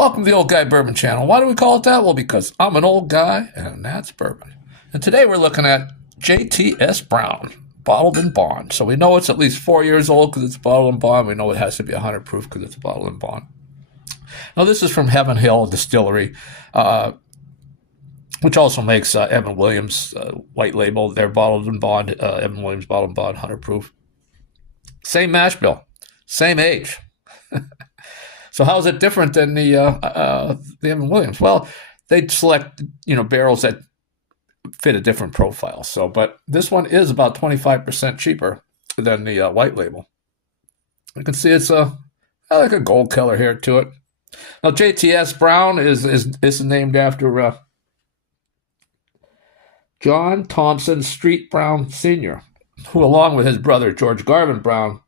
Welcome to the Old Guy Bourbon Channel. Why do we call it that? Well, because I'm an old guy, and that's bourbon. And today we're looking at JTS Brown, bottled in bond. So we know it's at least 4 years old because it's bottled in bond. We know it has to be 100 proof because it's bottled in bond. Now, this is from Heaven Hill Distillery, which also makes Evan Williams white label. They're bottled in bond. Evan Williams bottled in bond, 100 proof. Same mash bill, same age. So how is it different than the Evan Williams? Well, they select barrels that fit a different profile. So, but this one is about 25% cheaper than the white label. You can see it's like a gold color here to it. Now, JTS Brown is named after John Thompson Street Brown Sr., who, along with his brother George Garvin Brown,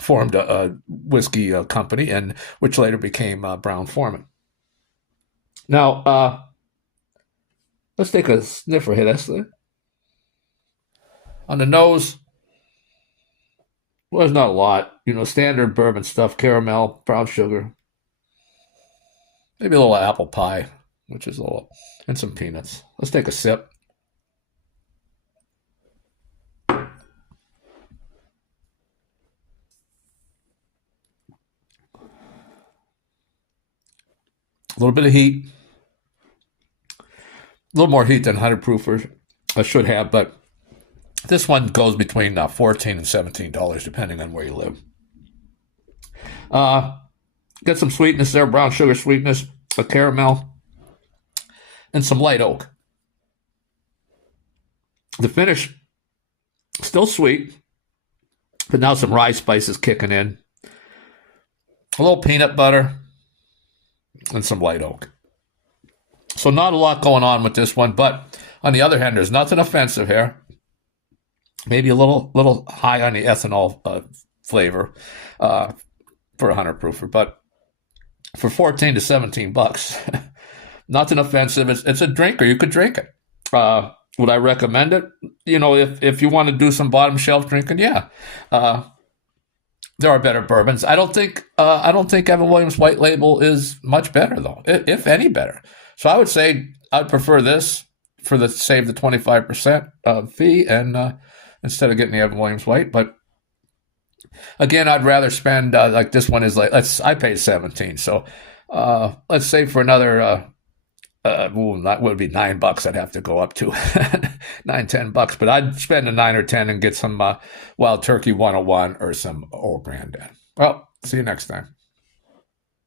formed a whiskey company, and which later became Brown-Forman. Now, let's take a sniffer here. That's on the nose. Well, there's not a lot. Standard bourbon stuff: caramel, brown sugar, maybe a little apple pie, which is a little, and some peanuts. Let's take a sip. A little bit of heat, a little more heat than 100 proofers I should have, but this one goes between $14 and $17 depending on where you live. Got some sweetness there, brown sugar sweetness, a caramel, and some light oak. The finish, still sweet, but now some rye spices kicking in. A little peanut butter, and some light oak. So not a lot going on with this one, but on the other hand, there's nothing offensive here. Maybe a little high on the ethanol flavor for a 100 proofer, but for 14 to 17 bucks, nothing offensive. It's a drinker. You could drink it. Would I recommend it? If you want to do some bottom shelf drinking, yeah. There are better bourbons. I don't think Evan Williams White Label is much better, though, if any better. So I would say I'd prefer this for save the 25% fee, and instead of getting the Evan Williams White. But again, I'd rather spend like this one is like I paid 17, so let's say for another that would be $9. I'd have to go up to $9-10, but I'd spend a 9 or 10 and get some Wild Turkey 101 or some Old Grandad. Well, see you next time.